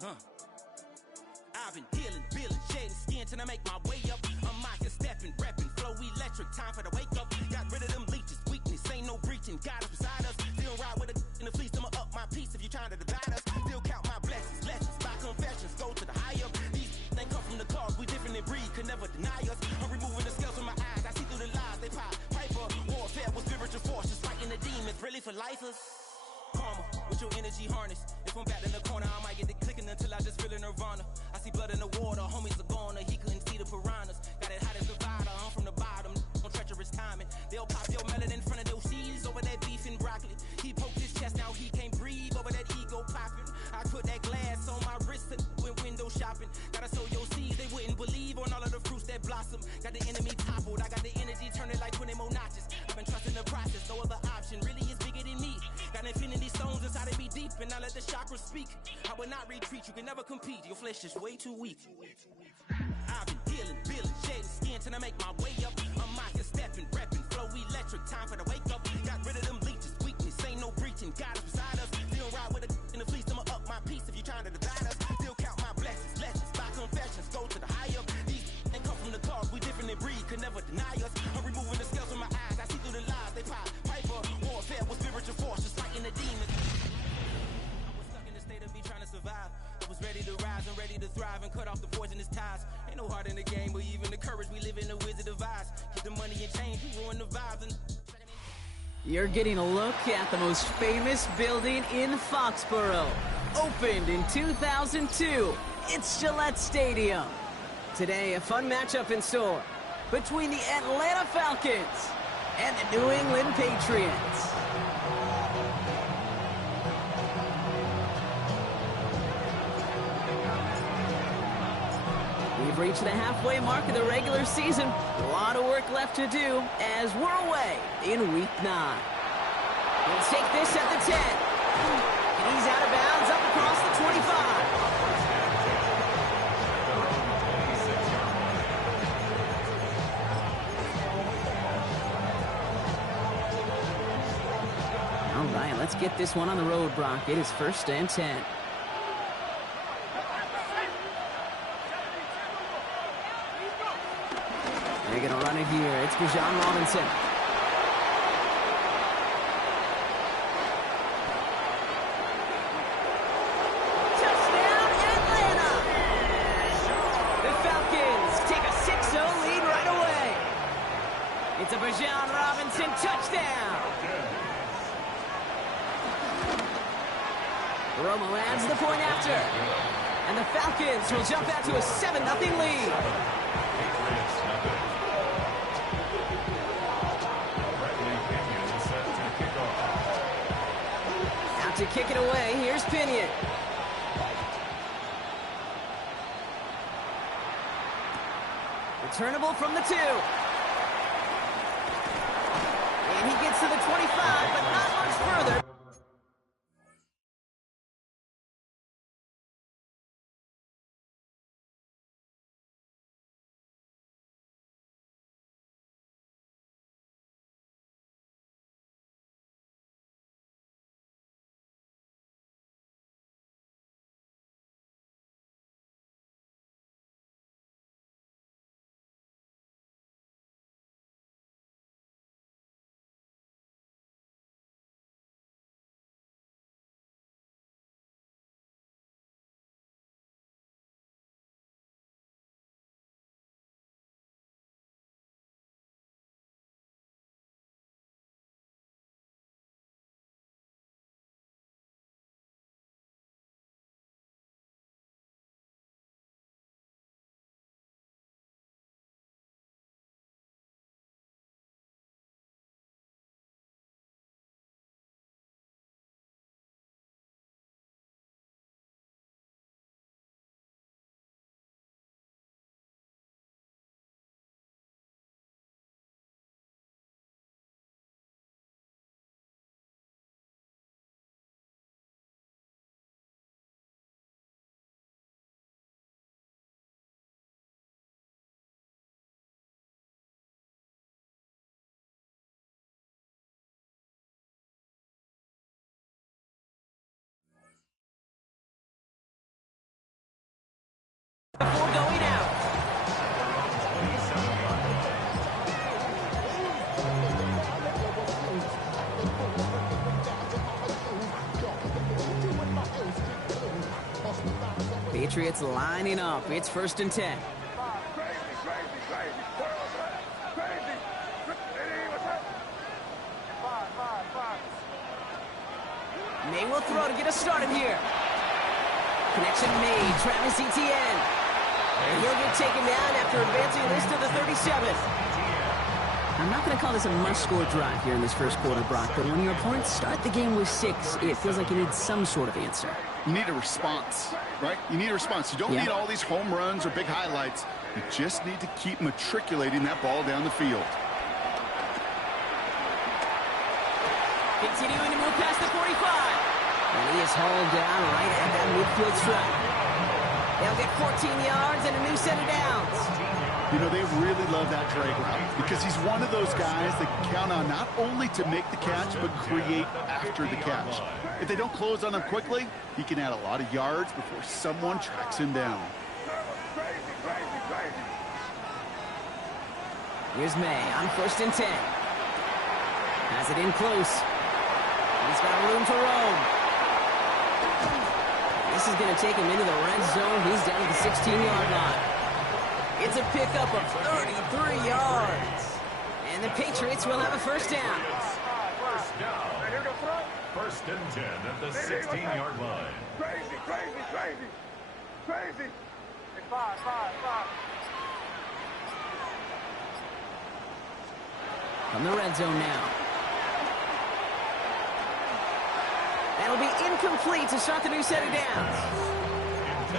Huh. I've been healing, feeling, shedding skin till I make my way up. I'm mocking, stepping, repping, flow electric, time for the wake up. Got rid of them leeches, weakness, ain't no breaching. God is beside us, still ride with a in the fleece. I'ma up my piece if you trying to divide us. Still count my blessings, lessons, by confessions, go to the higher. These they come from the cause, we different in breed, could never deny us. I'm removing the scales from my eyes, I see through the lies, they pop. Piper, warfare with spiritual forces, fighting the demons, really for lifers. Karma, with your energy harness. If I'm back in the corner, I might get it clicking until I just feel a nirvana. I see blood in the water, homies are gone, he couldn't see the piranhas. Got it hot as divider, I'm from the bottom, on treacherous timing. They'll pop your melon in front of those seeds over that beef and broccoli. He poked his chest, now he can't breathe over that ego popping. I put that glass on my wrist and went window shopping. Gotta sow your seeds, they wouldn't believe on all of the fruits that blossom. Got the enemy toppled, I got the energy turning like 20 more notches. I've been trusting the process, no other option really is bigger than me. Got infinity stones inside of me deep, and I let the chakras speak. I will not retreat, you can never compete, your flesh is way too weak. I've been healing, feeling, shedding skin till I make my way up. I'm mocking, stepping, repping, flow electric, time for the wake up. Got rid of them leeches, weakness, ain't no breaching. God is beside us, still ride with a in the fleece. I'ma up my piece if you trying to divide us. Still count my blessings, lessons, by confessions, go to the higher. These ain't come from the cause, we different in breed, could never deny us. I'm removing the scales from my eyes, I see through the lies, they pop. Piper, warfare with spiritual forces, fighting the demons. I was stuck in the state of me trying to survive. I was ready to rise and ready to thrive and cut off the poisonous ties. Ain't no heart in the game, but even the courage we live in the Wizard of Oz. Get the money and change, we ruin the vibes and... You're getting a look at the most famous building in Foxborough. Opened in 2002, it's Gillette Stadium. Today, a fun matchup in store between the Atlanta Falcons and the New England Patriots. We've reached the halfway mark of the regular season. A lot of work left to do as we're away in Week 9. He'll take this at the 10. And he's out of bounds up across the 25. All right, let's get this one on the road, Brock. It is 1st and 10. They're going to run it here. It's Bijan Robinson. Touchdown, Atlanta! The Falcons take a 6-0 lead right away. It's a Bijan Robinson touchdown. Romo adds the point after. And the Falcons will jump out to a 7-0 lead. To kick it away, here's Pinion. Returnable from the 2. And he gets to the 25, but not much further. Patriots lining up. It's 1st and 10. May will throw to get us started here. Connection made. Travis Etienne. And he'll get taken down after advancing this to the 37th. I'm not going to call this a must-score drive here in this first quarter, Brock, but when your opponents start the game with 6, it feels like you need some sort of answer. You need a response, right? You need a response. You don't need all these home runs or big highlights. You just need to keep matriculating that ball down the field. Continuing to move past the 45. And he is hauled down right at that midfield stripe. They'll get 14 yards and a new set of downs. You know, they really love that drag route because he's one of those guys that can count on not only to make the catch, but create after the catch. If they don't close on him quickly, he can add a lot of yards before someone tracks him down. Here's May on 1st and 10. Has it in close. He's got room to roam. This is going to take him into the red zone. He's down at the 16-yard line. It's a pickup of 33 yards. And the Patriots will have a first down. First down. 1st and 10 at the 16-yard line. Crazy. Five. From the red zone now. That'll be incomplete to start the new set of downs.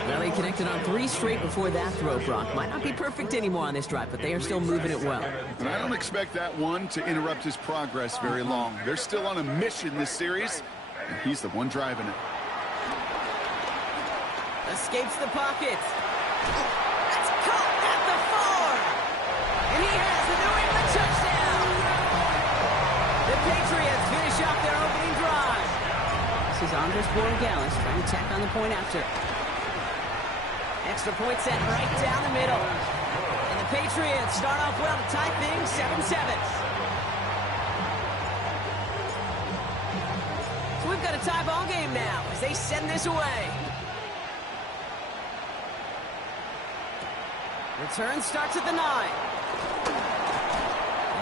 Well, he connected on 3 straight before that throw, Brock. Might not be perfect anymore on this drive, but they are still moving it well. And I don't expect that one to interrupt his progress very long. They're still on a mission this series, and he's the one driving it. Escapes the pocket. That's caught at the 4. And he has the New England touchdown. The Patriots finish off their opening drive. This is Andres Borregales trying to tack on the point after. Extra point set right down the middle. And the Patriots start off well to tie things 7-7. So we've got a tie ball game now as they send this away. Return starts at the 9.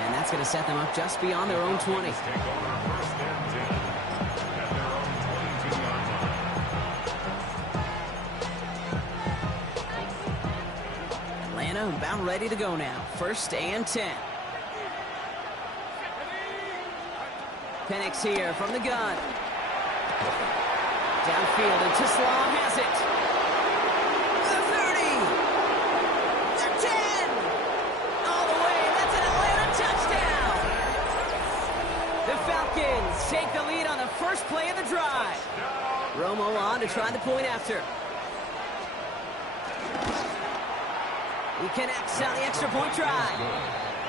And that's going to set them up just beyond their own 20. About ready to go now. 1st and 10. Penix here from the gun. Downfield, and Tisla has it. The 30. The 10. All the way. That's an Atlanta touchdown. The Falcons take the lead on the first play of the drive. Romo on to try the point after. He connects on the extra point try.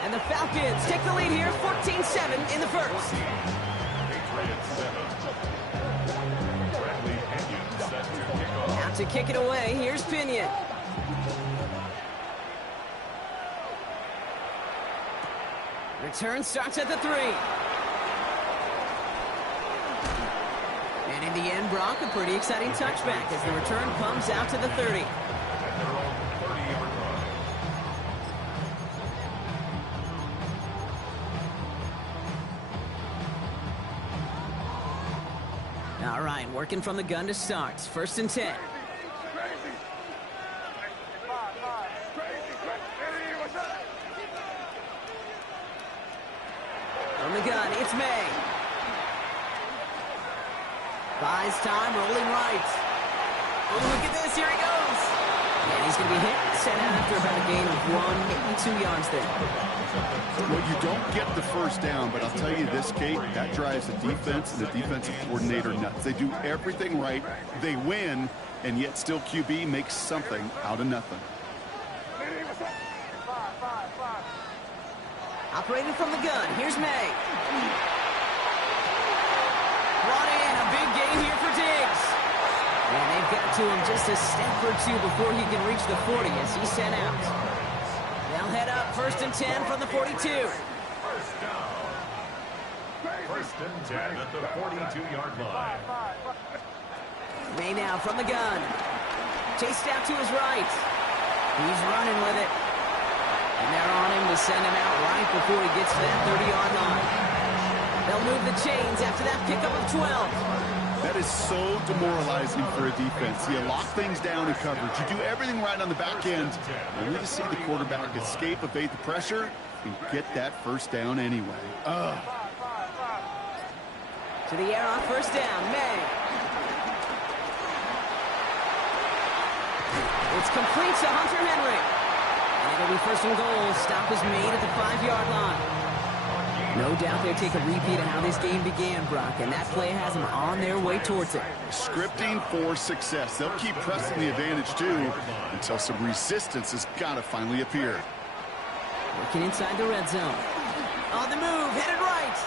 And the Falcons take the lead here, 14-7 in the first. Now to kick it away, here's Pinion. Return starts at the 3. And in the end, Brock, a pretty exciting touchback as the return comes out to the 30. All right, working from the gun to start. 1st and 10. From the gun, it's May. Buys time, rolling right. Oh, look at this, here he goes. And he's going to be hit, set out after about a gain of 1, maybe 2 yards there. Well, you don't get the first down, but I'll tell you this, Kate, that drives the defense and the defensive coordinator nuts. They do everything right. They win, and yet still QB makes something out of nothing. Operating from the gun, here's May. Brought in, a big gain here for Diggs. And they've got to him just a step or 2 before he can reach the 40 as he's sent out. They'll head up 1st and 10 from the 42. First down. 1st and 10 at the 42-yard line. May now from the gun. Chased out to his right. He's running with it. And they're on him to send him out right before he gets to that 30-yard line. They'll move the chains after that pickup of 12. That is so demoralizing for a defense. You lock things down in coverage. You do everything right on the back end. Only to see the quarterback escape, evade the pressure, and get that first down anyway. To the air on first down, May. It's complete to Hunter Henry. And it'll be first and goal. Stop is made at the 5-yard line. No doubt they'll take a repeat of how this game began, Brock, and that play has them on their way towards it. Scripting for success. They'll keep pressing the advantage, too, until some resistance has got to finally appear. Working inside the red zone. On the move, headed right.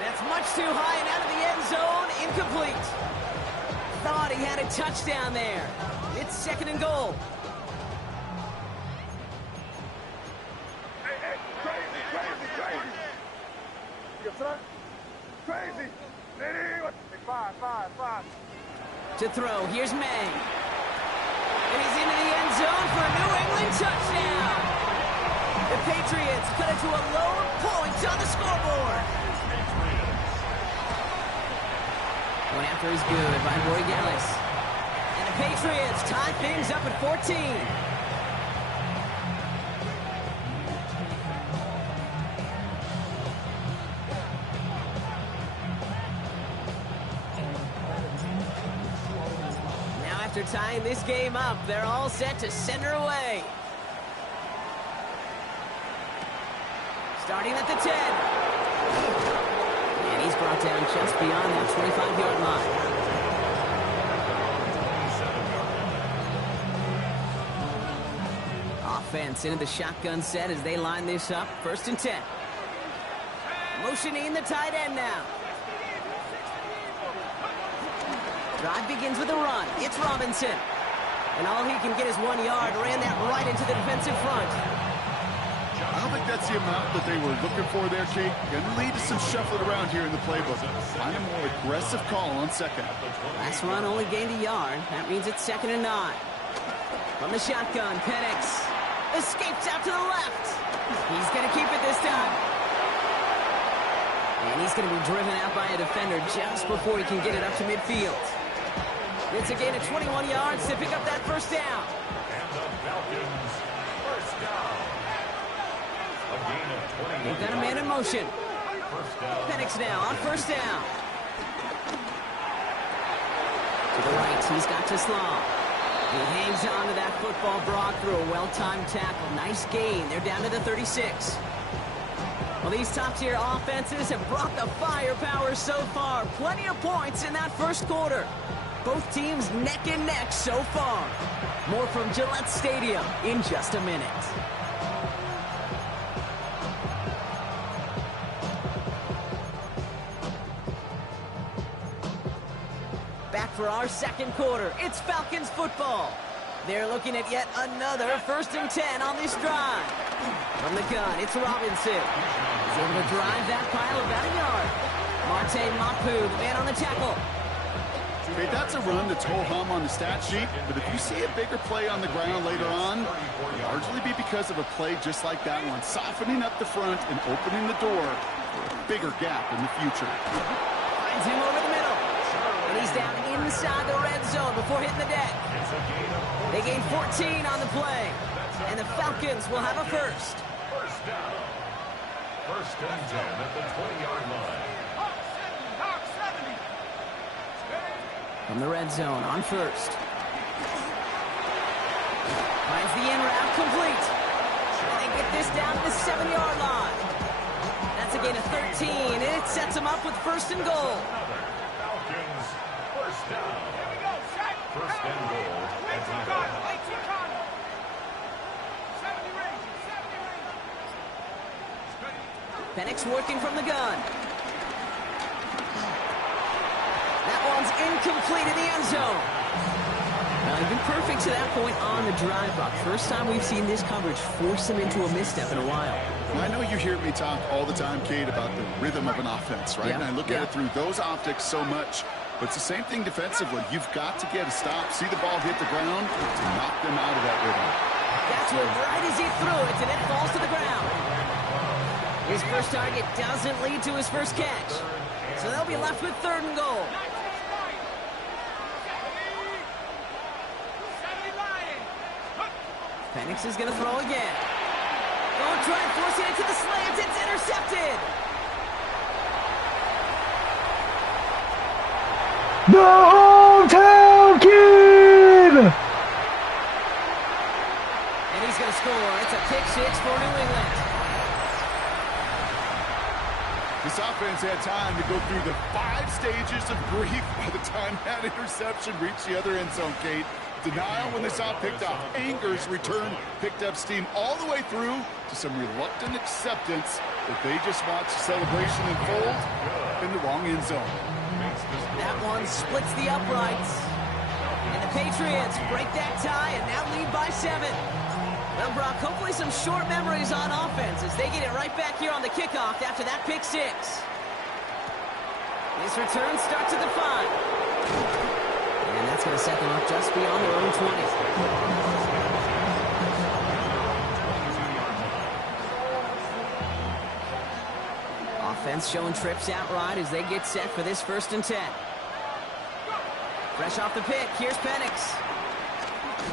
That's much too high and out of the end zone. Incomplete. Thought he had a touchdown there. It's second and goal. Crazy. Five. To throw, here's May. And he's into the end zone for a New England touchdown. The Patriots cut it to a lower point on the scoreboard. One after is good by Borregales. And the Patriots tie things up at 14. After tying this game up, they're all set to send her away. Starting at the 10. And he's brought down just beyond that 25-yard line. Offense into the shotgun set as they line this up. First and 10. Motioning the tight end now. Drive begins with a run. It's Robinson. And all he can get is 1 yard. Ran that right into the defensive front. I don't think that's the amount that they were looking for there, Kate. Going to lead to some shuffling around here in the playbook. Find a more aggressive call on second. Last run only gained a yard. That means it's 2nd and 9. From the shotgun, Penix escapes out to the left. He's going to keep it this time. And he's going to be driven out by a defender just before he can get it up to midfield. It's a gain of 21 yards to pick up that first down. And the Falcons, first down. A gain of 20. They've got a man in motion. First down. Penix now on first down. To the right, he's got Teslam. He hangs on to that football, Brock, through a well-timed tackle. Nice gain. They're down to the 36. Well, these top-tier offenses have brought the firepower so far. Plenty of points in that first quarter. Both teams neck and neck so far. More from Gillette Stadium in just a minute. Back for our second quarter. It's Falcons football. They're looking at yet another 1st and 10 on this drive. From the gun, it's Robinson. He's able to drive that pile about a yard. Marte Mapu, the man on the tackle. Okay, that's a run that's ho-hum on the stat sheet, but if you see a bigger play on the ground later on, it'll largely be because of a play just like that one, softening up the front and opening the door for a bigger gap in the future. Finds him over the middle. And he's down inside the red zone before hitting the deck. They gain 14 on the play, and the Falcons will have a first. First down. First and 10 at the 20-yard line. From the red zone on first. Finds the in route complete. And they get this down to the 7-yard line. That's a gain of 13, and it sets them up with first and goal. Falcons, first down. First and goal. Penix working from the gun. That one's incomplete in the end zone. Well, they've been perfect to that point on the drive, Brock. First time we've seen this coverage force them into a misstep in a while. Well, I know you hear me talk all the time, Kate, about the rhythm of an offense, right? Yeah, And I look at it through those optics so much. But it's the same thing defensively. You've got to get a stop. See the ball hit the ground to knock them out of that rhythm. That's what right as he threw it, and it falls to the ground. His first target doesn't lead to his first catch. So they'll be left with 3rd and goal. Penix is going to throw again. Going to try and force it into the slant. It's intercepted. The hometown kid! And he's going to score. It's a pick 6 for New England. This offense had time to go through the 5 stages of grief by the time that interception reached the other end zone, Kate. Denial when they saw it picked off. Anger's return picked up steam all the way through to some reluctant acceptance that they just watched the celebration unfold in the wrong end zone. That one splits the uprights. And the Patriots break that tie and now lead by 7. Well, Brock, hopefully some short memories on offense as they get it right back here on the kickoff after that pick 6. This return starts at the 5. And that's going to set them up just beyond their own 20. Offense showing trips out right as they get set for this 1st and 10. Fresh off the pick, here's Penix.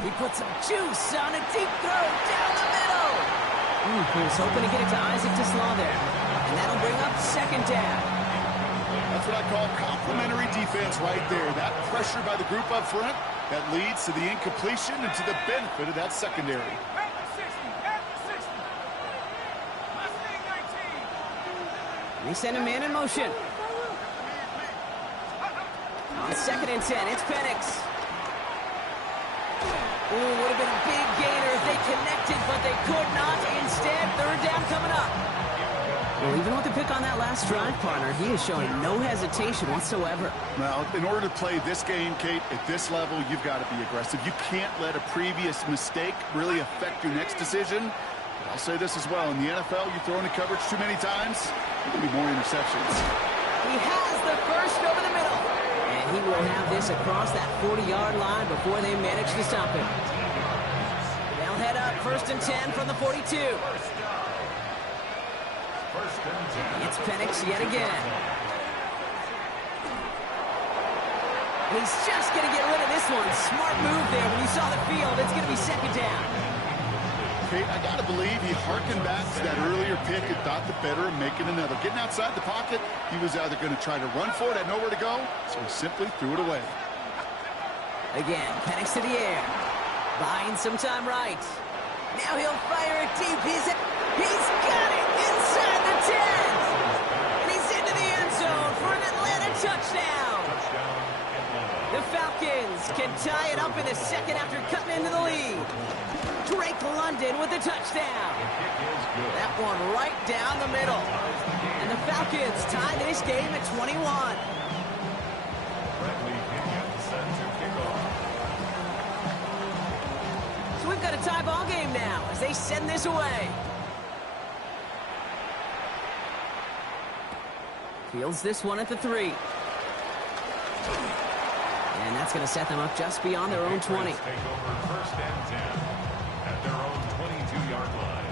He puts some juice on a deep throw down the middle. He was hoping to get it to Isaac Tisslaw there. And that'll bring up 2nd down. That's what I call complementary defense right there. That pressure by the group up front, that leads to the incompletion and to the benefit of that secondary. They send a man in motion. On 2nd and 10, it's Penix. Ooh, would have been a big gainer if they connected, but they could not. Instead, 3rd down coming up. Well, even with the pick on that last drive, partner, he is showing no hesitation whatsoever. Well, in order to play this game, Kate, at this level, you've got to be aggressive. You can't let a previous mistake really affect your next decision. But I'll say this as well. In the NFL, you throw into coverage too many times, there can be more interceptions. He has the first over the middle. And he will have this across that 40-yard line before they manage to stop him. They'll head up 1st and 10 from the 42. It's Penix yet again. He's just going to get rid of this one. Smart move there when you saw the field. It's going to be 2nd down. Kate, I got to believe he harkened back to that earlier pick and thought the better of making another. Getting outside the pocket, he was either going to try to run for it, had nowhere to go, so he simply threw it away. Again, Penix to the air. Buying some time right. Now he'll fire it deep. He's got it inside the 10. And he's into the end zone for an Atlanta touchdown. The Falcons can tie it up in the 2nd after cutting into the lead. Drake London with the touchdown. That one right down the middle. And the Falcons tie this game at 21. So we've got a tie ball game now as they send this away. Fields this one at the 3. And that's going to set them up just beyond their own 20. Take over 1st and 10 at their own 22-yard line.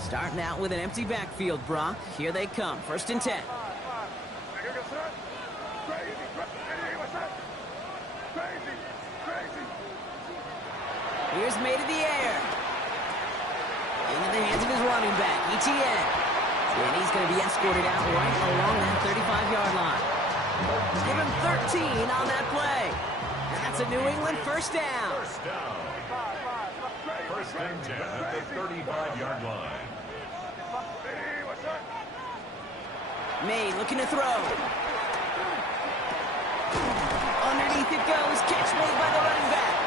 Starting out with an empty backfield, Brock. Here they come. 1st and 10. Here's made in the air. Into the hands of his running back, ETN. And he's going to be escorted out right along that 35-yard line. Give him 13 on that play. That's a New England 1st down. 1st and 10 at the 35-yard line. May looking to throw. Underneath it goes. Catch made by the running back.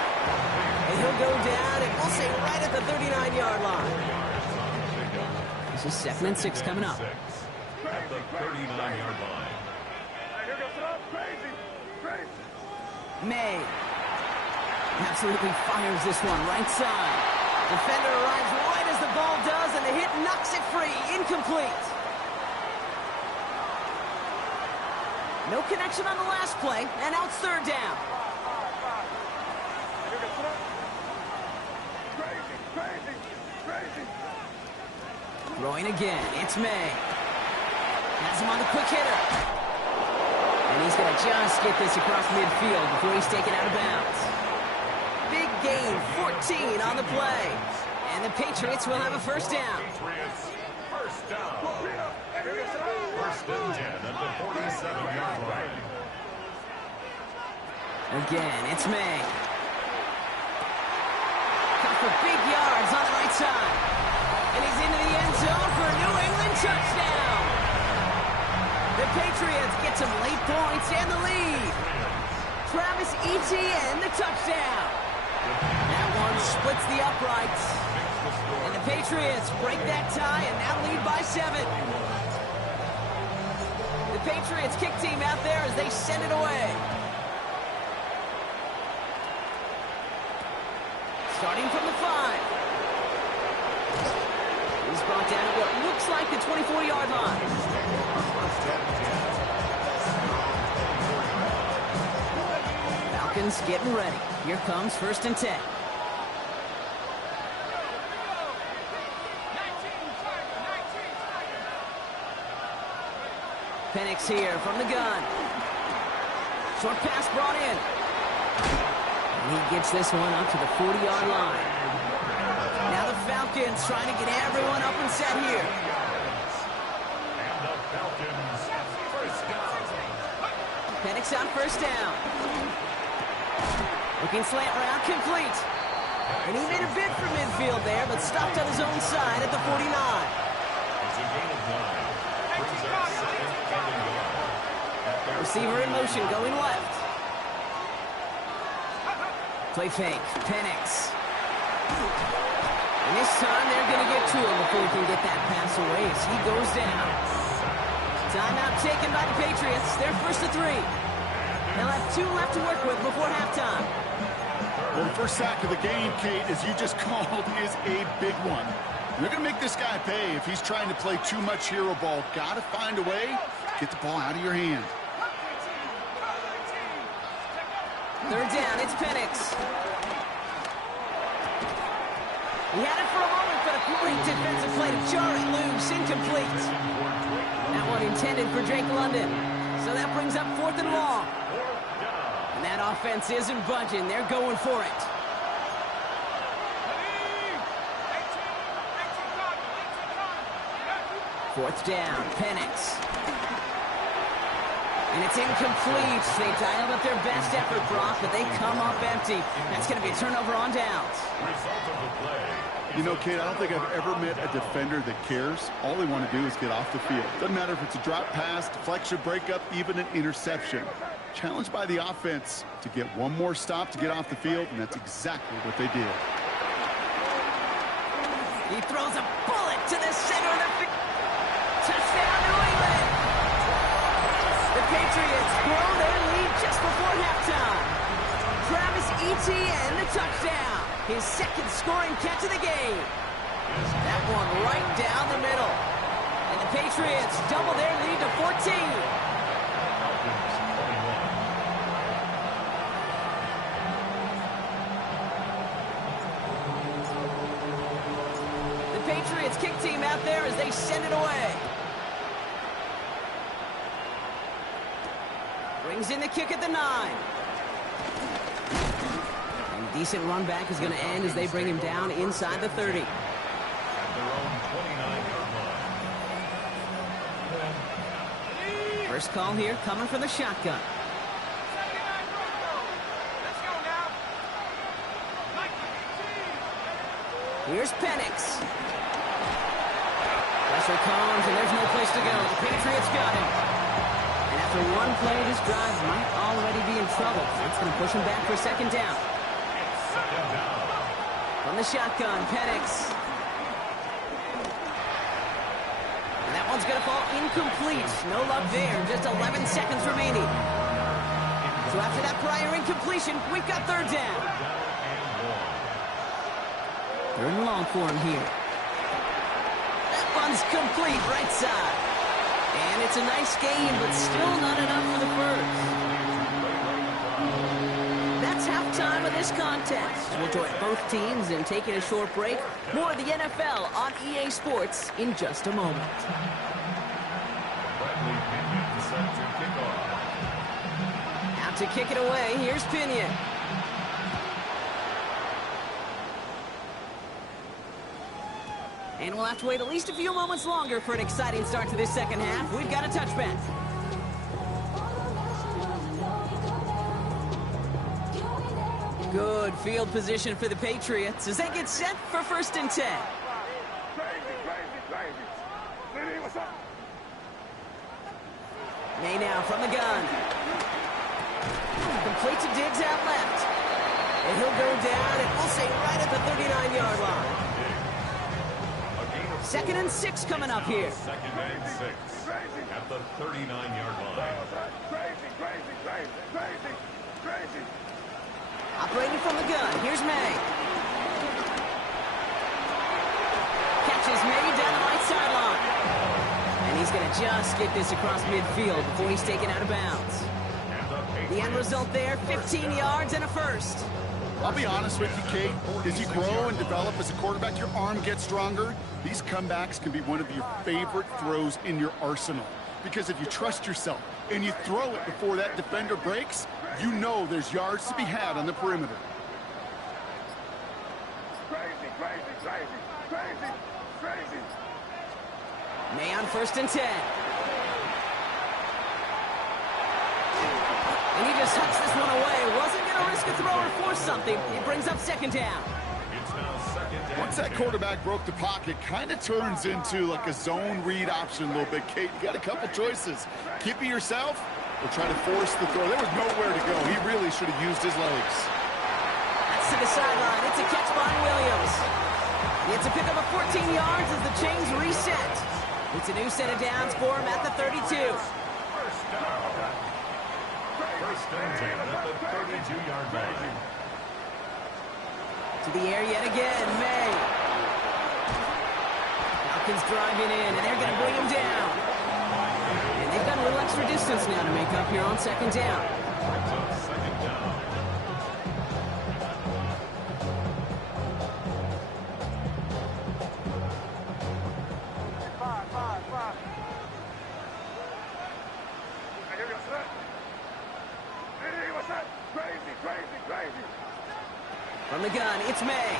And he'll go down, and we'll say right at the 39-yard line. This is 2nd and 6 coming up. At the 39-yard line. May absolutely fires this one right side. Defender arrives right ball does, and the hit knocks it free. Incomplete. No connection on the last play, and now it's third down. Throwing again, it's May. Has him on the quick hitter. And he's going to just get this across midfield before he's taken out of bounds. Big gain, 14 on the play. And the Patriots will have a first down. First down. First and 10 at the 47-yard line. Again, it's May. Cut for big yards on the right side. And he's into the end zone for a New England touchdown. The Patriots get some late points and the lead. Travis Etienne, the touchdown. That one splits the uprights. And the Patriots break that tie and now lead by 7. The Patriots kick team out there as they send it away. Starting from the 5. He's brought down at what looks like the 24-yard line. Falcons getting ready. Here comes first and 10. Penix here from the gun. Short pass brought in. And he gets this one up to the 40-yard line. Now the Falcons trying to get everyone up and set here. And the Falcons first down. Penix on first down. Looking slant route, complete. And he made a bid for midfield there, but stopped on his own side at the 49. It's a gain of 9. Brings up second and a yard. Receiver in motion, going left. Play fake, Penix. And this time they're going to get to him before he can get that pass away as he goes down. Timeout taken by the Patriots. They're first to 3. They'll have 2 left to work with before halftime. Well, the first sack of the game, Kate, as you just called, is a big one. You're going to make this guy pay if he's trying to play too much hero ball. Got to find a way to get the ball out of your hand. Third down, it's Penix. He had it for a moment, but a great defensive play to jar it loose. Incomplete. That one intended for Drake London. So that brings up 4th and long. And that offense isn't budging. They're going for it. Fourth down, Penix. And it's incomplete. They dialed up their best effort, Brock, but they come up empty. That's going to be a turnover on downs. Result of the play. You know, Kate, I don't think I've ever met a defender that cares. All they want to do is get off the field. Doesn't matter if it's a drop pass, deflection, breakup, even an interception. Challenged by the offense to get one more stop to get off the field, and that's exactly what they did. He throws a bullet to the center of the field. Touchdown, New England! The Patriots grow their lead just before halftime. Travis Etienne, the touchdown. His second scoring catch of the game. That one right down the middle. And the Patriots double their lead to 14. The Patriots kick team out there as they send it away. Brings in the kick at the 9. And decent run back is going to end as they bring him down inside the 30. At their own 29-yard line. First call here coming from the shotgun. Here's Penix. Pressure comes, and there's no place to go. The Patriots got him. And after one play, this drive might already be in trouble. That's going to push him back for second down. From the shotgun, Penix. And that one's going to fall incomplete. No luck there. Just 11 seconds remaining. So after that prior incompletion, we've got third down. Third and long for him here. one's complete right side. And it's a nice gain, but still not enough for the first. That's halftime of this contest. We'll join both teams in taking a short break. More of the NFL on EA Sports in just a moment. Out to kick it away, here's Pinion. And we'll have to wait at least a few moments longer for an exciting start to this second half. We've got a touchback. Good field position for the Patriots as they get set for 1st and 10. May now from the gun. Complete to Diggs out left. And he'll go down, and we'll say right at the 39-yard line. 2nd and 6 coming up here. 2nd and 6 at the 39-yard line. Operating from the gun, here's May. Catches May down the right sideline. And he's going to just get this across midfield before he's taken out of bounds. The end result there, 15 yards and a first. I'll be honest with you, Kate. As you grow and develop as a quarterback, your arm gets stronger. These comebacks can be one of your favorite throws in your arsenal. Because if you trust yourself and you throw it before that defender breaks, you know there's yards to be had on the perimeter. May on 1st and 10. And he just hucks this one away. Wasn't going to risk a throw or force something. He brings up 2nd down. It's now 2nd down. Once that quarterback broke the pocket, kind of turns into like a zone read option a little bit, Kate. You got a couple choices. Keep it yourself or try to force the throw. There was nowhere to go. He really should have used his legs. That's to the sideline. It's a catch by Williams. It's a pick up of 14 yards as the chains reset. It's a new set of downs for him at the 32. 1st and 10 at the 32-yard line. To the air yet again, May. Falcons driving in, and they're going to bring him down. And they've got a little extra distance now to make up here on 2nd down. Brings up 2nd down. From the gun, it's May.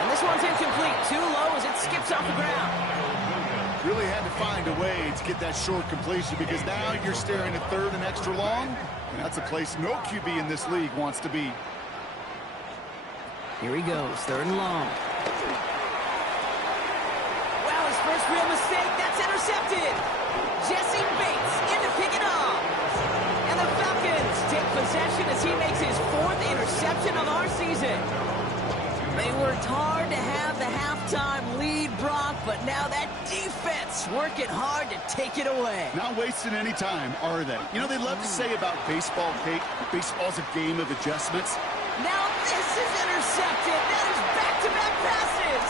And this one's incomplete. Too low as it skips off the ground. Really had to find a way to get that short completion because now you're staring at 3rd and extra long, and that's a place no QB in this league wants to be. Here he goes, 3rd and long. Wow, his first real mistake. That's intercepted. Jesse Bates in to pick it off. And the Falcons take possession as he makes his 4th interception of our season. They worked hard to have the halftime lead, Brock, but now that defense working hard to take it away. Not wasting any time, are they? You know, they love to say about baseball, Kate, baseball's a game of adjustments. Now this is intercepted. That is back-to-back passes.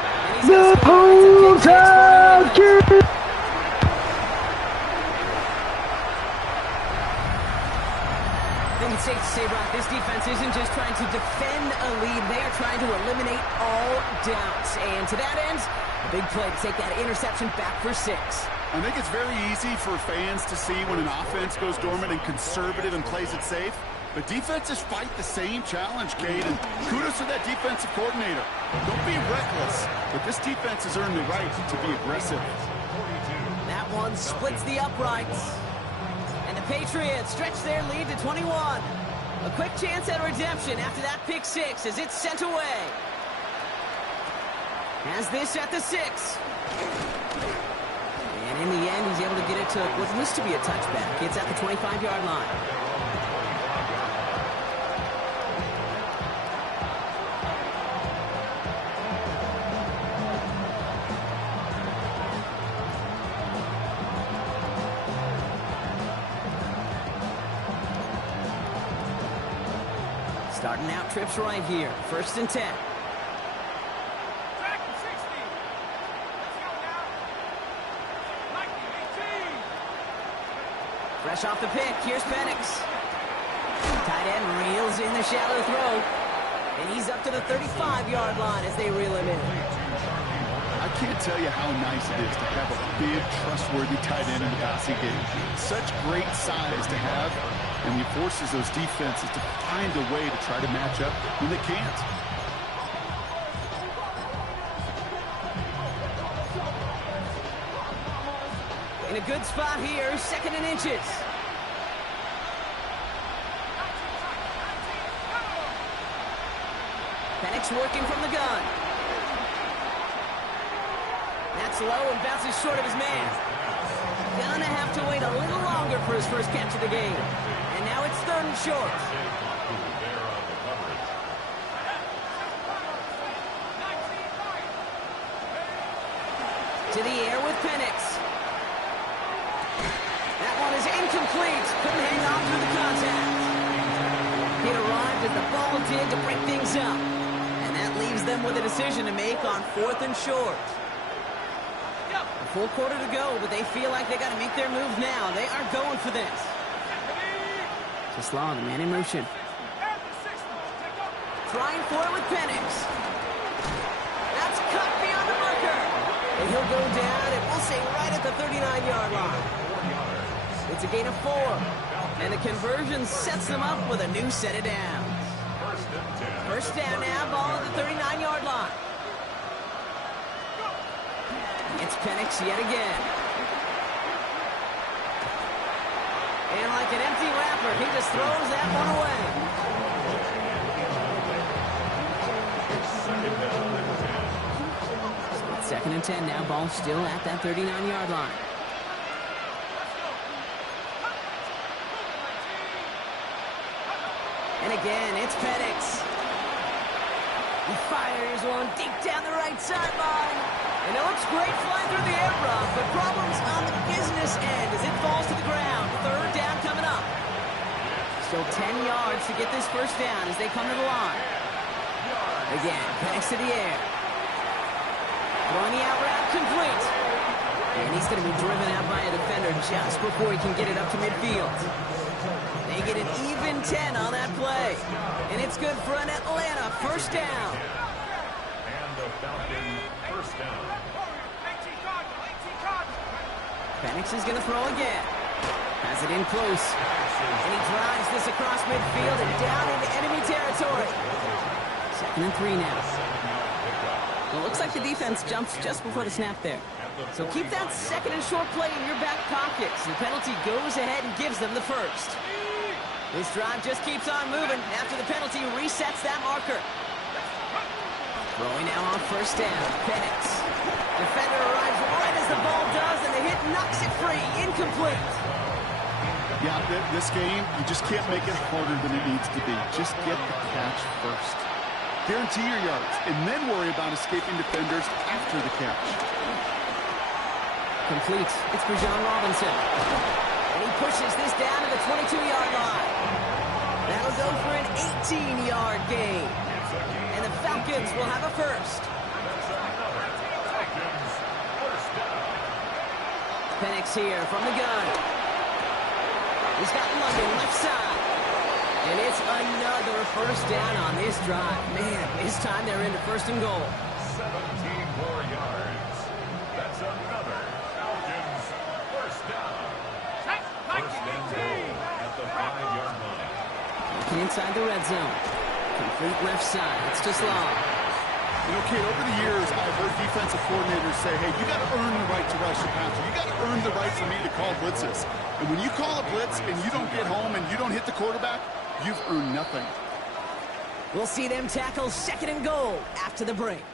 And he's gonna score. It's a kick chase for him. I think it's safe to say, Brock, this defense isn't just trying to defend a lead. They are trying to eliminate all doubts. And to that end, a big play to take that interception back for 6. I think it's very easy for fans to see when an offense goes dormant and conservative and plays it safe. But defenses fight the same challenge, Kate, and kudos to that defensive coordinator. Don't be reckless, but this defense has earned the right to be aggressive. That one splits the uprights. And the Patriots stretch their lead to 21. A quick chance at redemption after that pick 6 as it's sent away. Has this at the 6. And in the end, he's able to get it to what used to be a touchback. It's at the 25-yard line. Starting out trips right here. 1st and 10. Fresh off the pick, here's Penix. Tight end reels in the shallow throw. And he's up to the 35-yard line as they reel him in. I can't tell you how nice it is to have a big, trustworthy tight end in the passing game. Such great size to have, and it forces those defenses to find a way to try to match up when they can't. In a good spot here, 2nd and inches. Penix working from the gun. That's low and bounces short of his man. Gonna have to wait a little longer for his first catch of the game. And now it's 3rd and short. To the air with Penix. That one is incomplete. Couldn't hang on through the contact. It arrived as the ball did to break things up. And that leaves them with a decision to make on 4th and short. A full quarter to go, but they feel like they got to make their move now. They are going for this. Just Law, the man in motion. Trying for it with Penix. That's cut beyond the marker. And he'll go down, and we'll say right at the 39-yard line. It's a gain of 4. And the conversion sets them up with a new set of downs. First down now, ball at the 39-yard line. It's Penix yet again. And like an empty wrapper, he just throws that one away. So it's 2nd and 10 now, ball still at that 39-yard line. And again, it's Penix. He fires one deep down the right sideline. And it looks great flying through the air, Rob, but problems on the business end as it falls to the ground. 3rd down coming up. Still 10 yards to get this first down as they come to the line. Again, Penix to the air. Throwing the out route complete. And he's going to be driven out by a defender just before he can get it up to midfield. They get an even 10 on that play. And it's good for an Atlanta first down. And the Falcon first down. Penix is going to throw again. Has it in close. And he drives this across midfield and down into enemy territory. 2nd and 3 now. Well, it looks like the defense jumps just before the snap there. So keep that 2nd and short play in your back pocket. So the penalty goes ahead and gives them the first. This drive just keeps on moving after the penalty resets that marker. Throwing now on first down. Penix. Defender arrives right as the ball does, and the hit knocks it free. Incomplete. Yeah, this game, you just can't make it harder than it needs to be. Just get the catch first. Guarantee your yards, and then worry about escaping defenders after the catch. Complete. It's for John Robinson. And he pushes this down to the 22-yard line. That'll go for an 18-yard gain. And the Falcons will have a first. Penix here from the gun. He's got London left side. And it's another first down on this drive. Man, this time they're into 1st and goal. 17 more yards. That's another Falcons first down. First and goal at the 5-yard line. Looking inside the red zone. Complete left side. It's just long. You know, Kate, over the years, I've heard defensive coordinators say, hey, you got to earn the right to rush the passer. You got to earn the right for me to call blitzes. And when you call a blitz and you don't get home and you don't hit the quarterback, you've earned nothing. We'll see them tackle 2nd and goal after the break.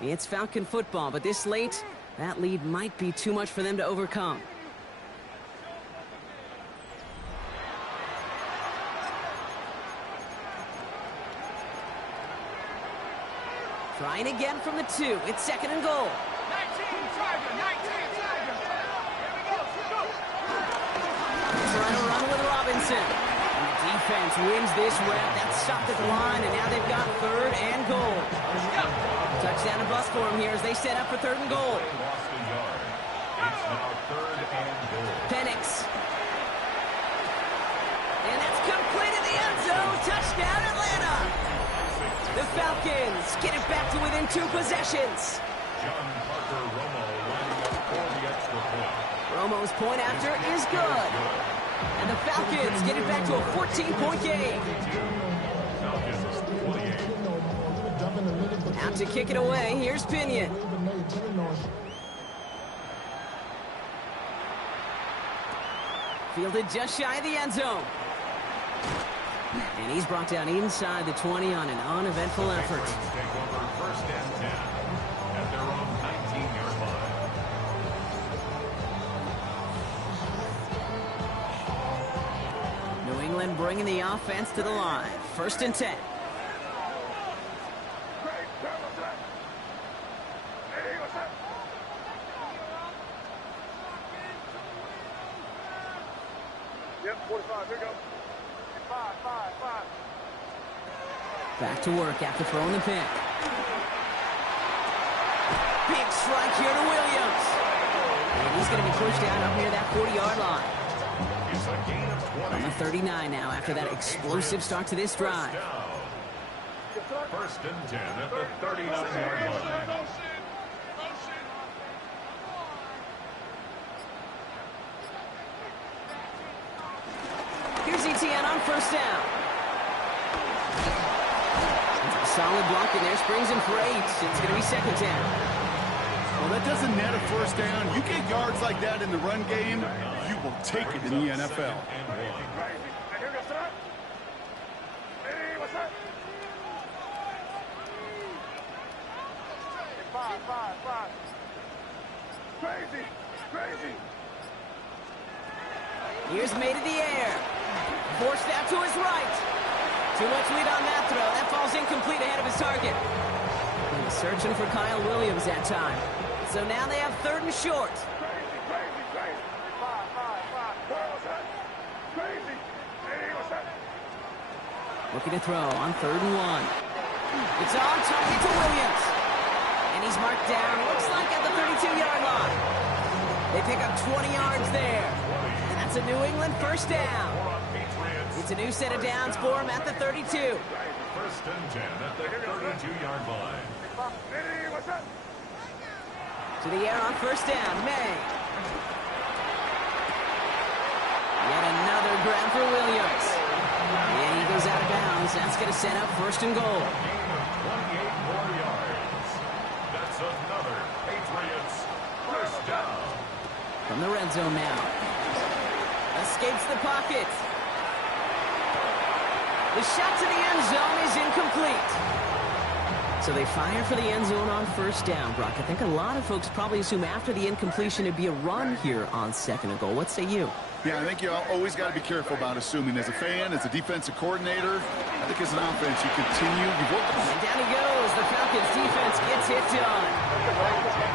It's Falcon football, but this late, that lead might be too much for them to overcome. Trying again from the 2. It's 2nd and goal. 19, Tiger, 19, Tiger. Here we go. Trying to run with Robinson. And the defense wins this rep. That's stopped at the line, and now they've got 3rd and goal. Touchdown and bust for them here as they set up for 3rd and goal. They lost a yard. It's now 3rd and goal. Penix. Touchdown, Atlanta! The Falcons get it back to within 2 possessions. John Parker Romo lining up for the extra point. Romo's point after is good. And the Falcons get it back to a 14-point game. Falcons 28. Out to kick it away, here's Pinion. Fielded just shy of the end zone. And he's brought down inside the 20 on an uneventful effort. Take over first and 10 at their own 19-yard line. New England bringing the offense to the line. First and 10. Yep, 45, here we go. 5. Back to work after throwing the pick. Big strike here to Williams. And he's going to be pushed out up near that 40-yard line. It's a gain of 20. On the 39 now after that explosive start to this drive. First and 10 at the 39-yard line. Here's ETN on first down. Solid block in there, springs him for 8. It's going to be second down. Well, that doesn't net a first down. You get yards like that in the run game, you will take it in the NFL. Crazy. Here's made in the air. Forced out to his right. Too much lead on that throw. That falls incomplete ahead of his target. He was searching for Kyle Williams that time. So now they have third and short. Crazy. 5. Looking to throw on third and 1. It's on target to Williams. And he's marked down, looks like at the 32-yard line. They pick up 20 yards there. And that's a New England first down. It's a new set of downs for him at the 32. First and 10 at the 32-yard line. To the air on first down, May. Yet another grab for Williams. And he goes out of bounds. That's going to set up first and goal. Gain of 28 more yards. That's another Patriots first down. From the red zone now. Escapes the pocket. The shot to the end zone is incomplete. So they fire for the end zone on first down, Brock. I think a lot of folks probably assume after the incompletion it'd be a run here on second and goal. What say you? Yeah, I think you always got to be careful about assuming. As a fan, as a defensive coordinator, I think as an offense, you continue. And down he goes. The Falcons defense gets it done.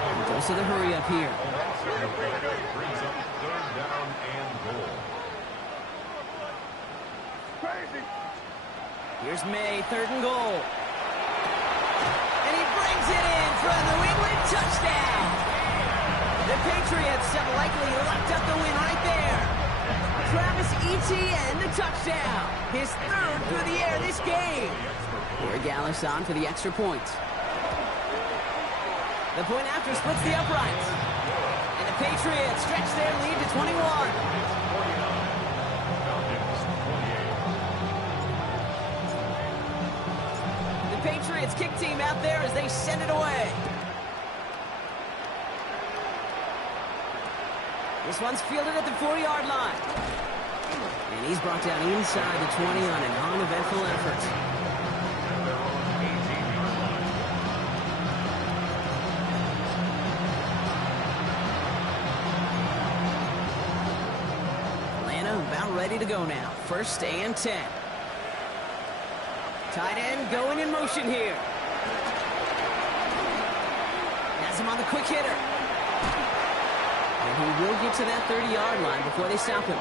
And goes to the hurry up here. Brings up third down and goal. Here's May, third and goal. And he brings it in for a New England touchdown. The Patriots have likely locked up the win right there. Travis Etienne, the touchdown. His third through the air this game. Corey Gallis on for the extra point. The point after splits the uprights. And the Patriots stretch their lead to 21. Patriots kick team out there as they send it away. This one's fielded at the 40-yard line. And he's brought down inside the 20 on an uneventful effort. Atlanta about ready to go now. First and 10. Tight end going in motion here. Has him on the quick hitter. And he will get to that 30-yard line before they stop him.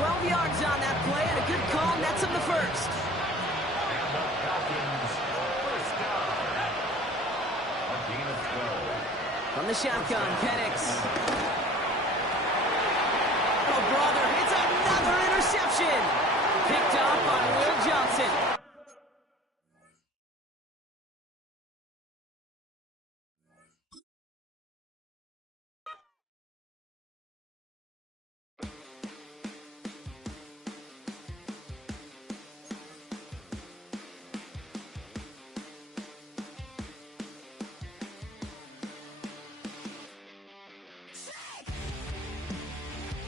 12 yards on that play and a good call nets him the first. And the Falcons first down. A gain of 12. From the shotgun, Penix. Oh, brother, it's another interception. Picked off by Will Johnson.